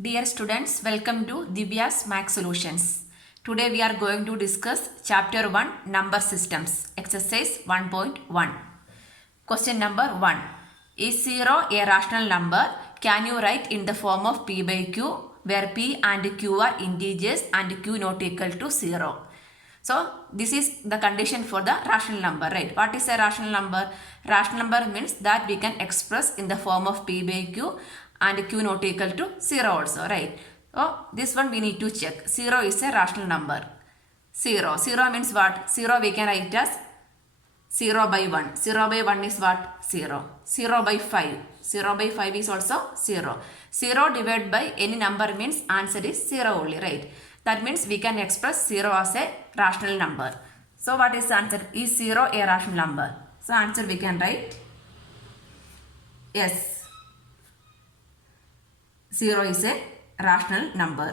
Dear students, welcome to Divya's Max Solutions. Today we are going to discuss Chapter 1 Number Systems, Exercise 1.1. Question number 1. Is 0 a rational number? Can you write in the form of P by Q, where P and Q are integers and Q not equal to 0? So, this is the condition for the rational number, right? What is a rational number? Rational number means that we can express in the form of P by Q and Q not equal to 0 also, right? So, this one we need to check. 0 is a rational number. 0. 0 means what? 0 we can write as 0 by 1. 0 by 1 is what? 0. 0 by 5. 0 by 5 is also 0. 0 divided by any number means answer is 0 only, right? That means we can express 0 as a rational number. So what is the answer? Is 0 a rational number? So answer we can write yes. 0 is a rational number.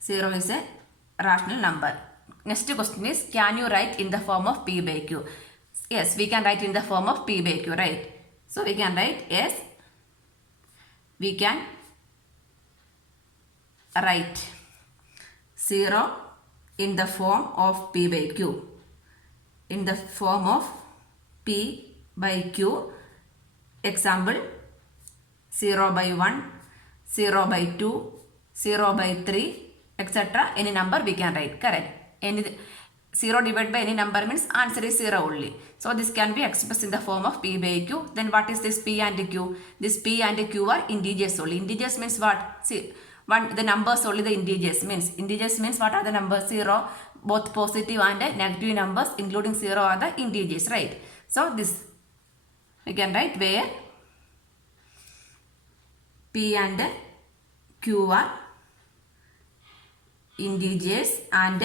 0 is a rational number. Next question is, can you write in the form of P by Q? Yes, we can write in the form of P by Q, right? So we can write yes. We can write 0 in the form of P by Q. In the form of P by Q. Example 0 by 1, 0 by 2, 0 by 3, etc. Any number we can write, correct? Any 0 divided by any number means answer is 0 only. So this can be expressed in the form of P by Q. Then what is this P and Q? This P and Q are integers only. Integers means what? See, the numbers only the integers means what are the numbers? 0, both positive and negative numbers including 0 are the integers, right? So this we can write where P and Q are integers and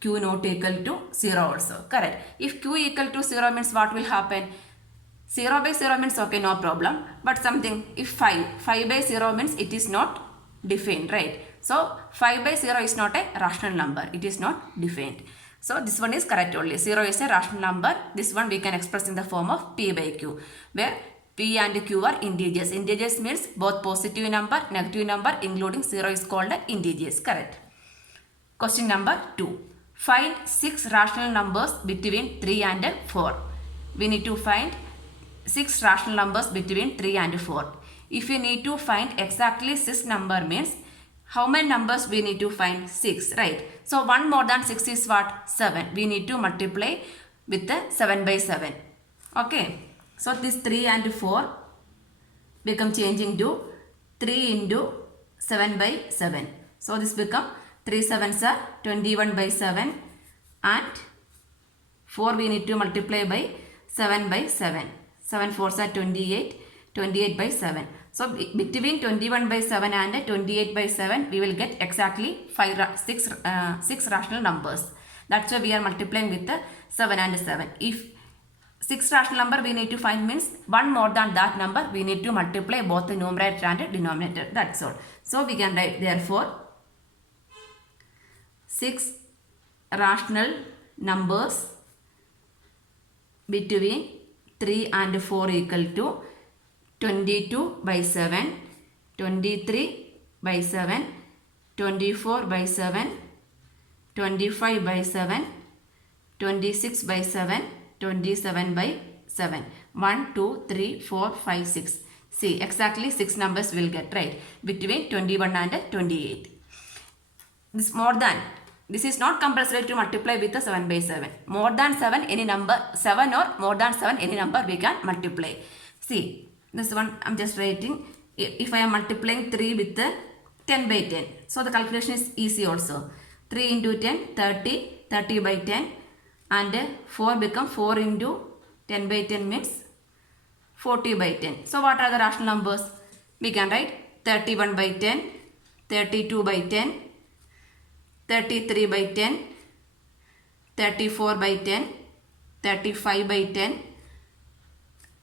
Q not equal to 0 also, correct? If Q equal to 0 means what will happen? 0 by 0 means okay, no problem. But something, if 5 by 0 means it is not defined, right? So 5 by 0 is not a rational number. It is not defined. So this one is correct only. 0 is a rational number. This one we can express in the form of P by Q, where P and Q are integers. Integers means both positive number, negative number including 0 is called integers, correct? Question number 2. Find 6 rational numbers between 3 and 4. We need to find 6 rational numbers between 3 and 4. If you need to find exactly 6 number means how many numbers we need to find? 6, right? So 1 more than 6 is what? 7. We need to multiply with the 7 by 7. Okay. So this 3 and 4 become changing to 3 into 7 by 7. So this become 3 7s are 21 by 7 and 4 we need to multiply by 7 by 7. 7 4s are 28. 28 by 7. So between 21 by 7 and 28 by 7 we will get exactly 6 rational numbers. That's why we are multiplying with the 7 and 7. If 6 rational number we need to find means 1 more than that number we need to multiply both the numerator and denominator. That's all. So we can write therefore 6 rational numbers between 3 and 4 equal to 22 by 7, 23 by 7, 24 by 7, 25 by 7, 26 by 7, 27 by 7. 1, 2, 3, 4, 5, 6. See, exactly 6 numbers will get, right? Between 21 and 28. This more than. This is not compulsory to multiply with the 7 by 7. More than 7 any number, 7 or more than 7 any number we can multiply. See, this one I am just writing. If I am multiplying 3 with the 10 by 10. So the calculation is easy also. 3 into 10, 30, 30 by 10 and 4 become 4 into 10 by 10 means 40 by 10. So what are the rational numbers? We can write 31 by 10, 32 by 10, 33 by 10, 34 by 10, 35 by 10,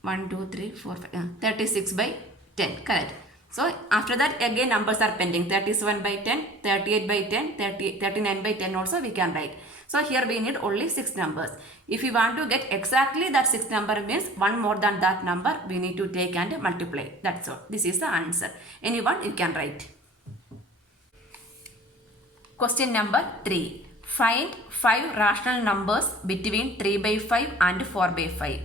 1, 2, 3, 4, 5, 36 by 10, correct. So after that again numbers are pending. 37 by 10, 38 by 10, 39 by 10 also we can write. So here we need only 6 numbers. If we want to get exactly that 6 number means one more than that number we need to take and multiply. That's all. This is the answer. Anyone you can write. Question number 3. Find 5 rational numbers between 3 by 5 and 4 by 5.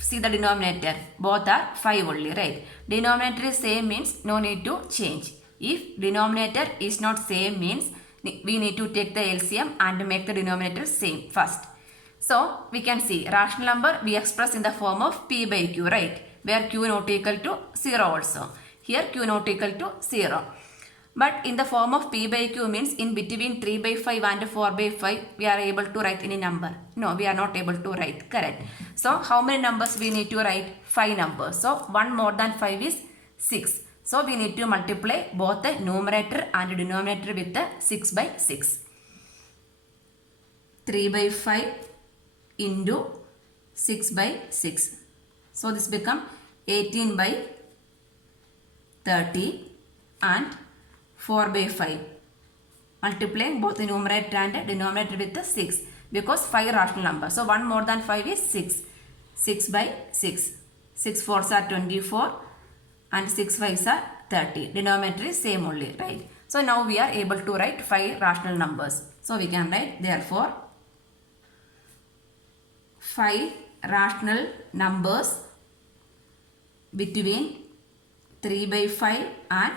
See the denominator. Both are 5 only, right? Denominator is same means no need to change. If denominator is not same means we need to take the LCM and make the denominator same first. So we can see rational number we express in the form of P by Q, right? Where Q not equal to 0 also. Here Q not equal to 0. But in the form of P by Q means in between 3 by 5 and 4 by 5 we are able to write any number. No, we are not able to write. Correct. So how many numbers we need to write? 5 numbers. So 1 more than 5 is 6. So we need to multiply both the numerator and denominator with the 6 by 6. 3 by 5 into 6 by 6. So this become 18 by 30 and 4 by 5. Multiplying both the numerator and denominator with the 6 because 5 rational number. So 1 more than 5 is 6. 6 by 6. 6 4s are 24 and 6 5s are 30. Denominator is same only, right? So now we are able to write 5 rational numbers. So we can write therefore 5 rational numbers between 3 by 5 and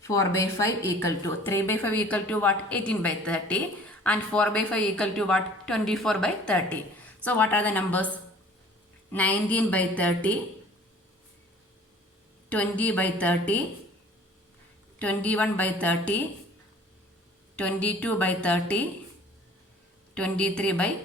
4 by 5 equal to 3 by 5 equal to what? 18 by 30 and 4 by 5 equal to what? 24 by 30. So what are the numbers? 19 by 30, 20 by 30, 21 by 30, 22 by 30, 23 by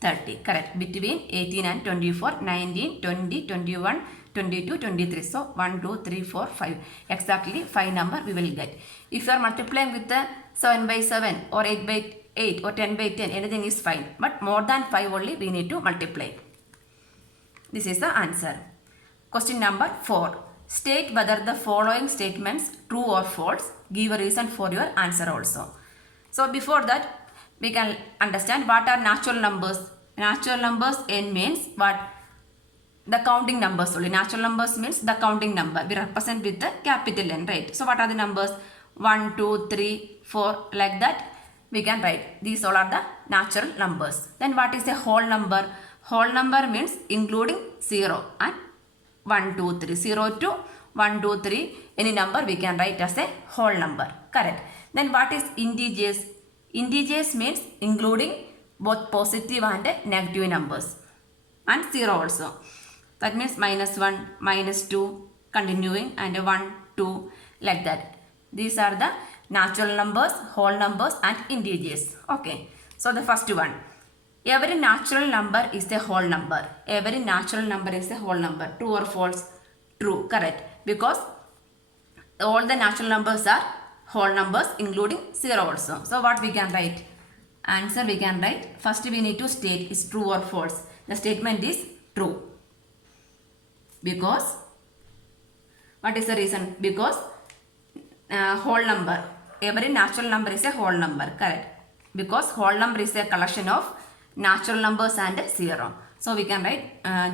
30. Correct. Between 18 and 24, 19, 20, 21, 22, 23. So 1, 2, 3, 4, 5. Exactly 5 number we will get. If you are multiplying with the 7 by 7 or 8 by 8 or 10 by 10, anything is fine. But more than 5 only we need to multiply. This is the answer. Question number 4. State whether the following statements true or false. Give a reason for your answer also. So before that we can understand what are natural numbers. Natural numbers n means what? The counting numbers only. Natural numbers means the counting number. We represent with the capital N, right? So what are the numbers? 1, 2, 3, 4 like that we can write. These all are the natural numbers. Then what is a whole number? Whole number means including 0 and 1, 2, 3. 0 to 1, 2, 3. Any number we can write as a whole number. Correct. Then what is integers? Integers means including both positive and negative numbers and 0 also. That means -1, -2, continuing and 1, 2 like that. These are the natural numbers, whole numbers and integers. Okay. So the first one. Every natural number is a whole number. Every natural number is a whole number. True or false? True. Correct. Because all the natural numbers are whole numbers including 0 also. So what we can write? Answer we can write. First we need to state is true or false. The statement is true. Because what is the reason? Because whole number. Every natural number is a whole number. Correct. Because whole number is a collection of natural numbers and 0. So we can write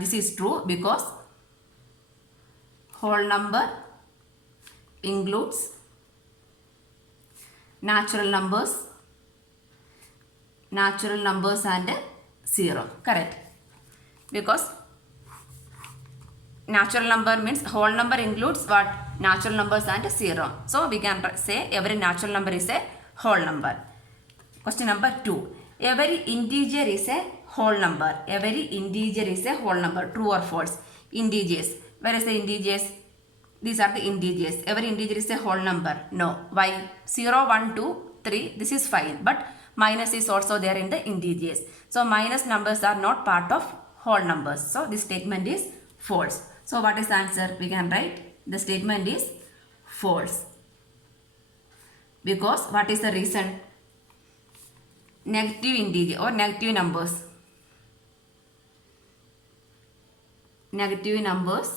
this is true because whole number includes natural numbers and 0. Correct. Because natural number means whole number includes what? Natural numbers and 0. So we can say every natural number is a whole number. Question number 2. Every integer is a whole number. Every integer is a whole number. True or false? Integers. Where is the integers? These are the integers. Every integer is a whole number. No. Why? 0, 1, 2, 3. This is fine. But minus is also there in the integers. So minus numbers are not part of whole numbers. So this statement is false. So what is the answer? We can write the statement is false. Because what is the reason? Negative integer or negative numbers. Negative numbers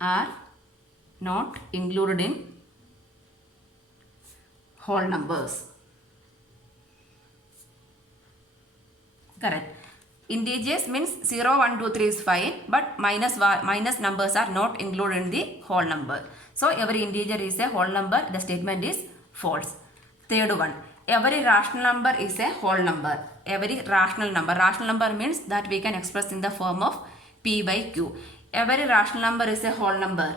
are not included in whole numbers. Correct. Integers means 0, 1, 2, 3 is fine, but minus numbers are not included in the whole number. So every integer is a whole number. The statement is false. Third one, every rational number is a whole number. Every rational number. Rational number means that we can express in the form of P by Q. Every rational number is a whole number.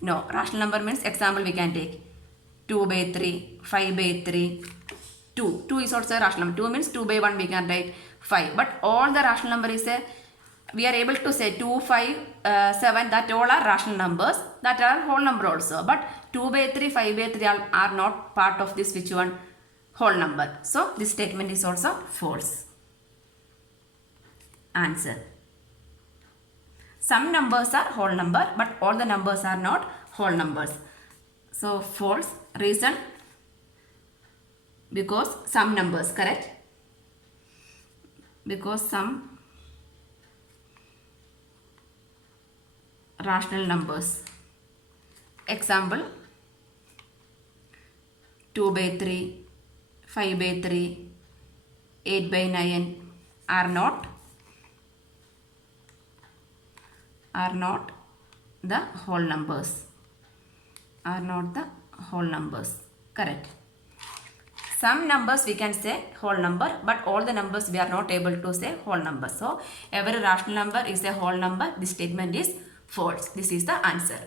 No, rational number means example we can take 2 by 3, 5 by 3, 2. 2 is also a rational number. 2 means 2 by 1 we can write 5. But all the rational number is a, we are able to say 2, 5, 7, that all are rational numbers. That are whole number also. But 2 by 3, 5 by 3 are not part of this which one? Whole number. So this statement is also false. Answer. Some numbers are whole number, but all the numbers are not whole numbers. So false. Reason? Because some numbers, correct? Because some rational numbers. Example 2 by 3, 5 by 3, 8 by 9 are not the whole numbers. Are not the whole numbers. Correct. Some numbers we can say whole number, but all the numbers we are not able to say whole number. So every rational number is a whole number. This statement is false. This is the answer.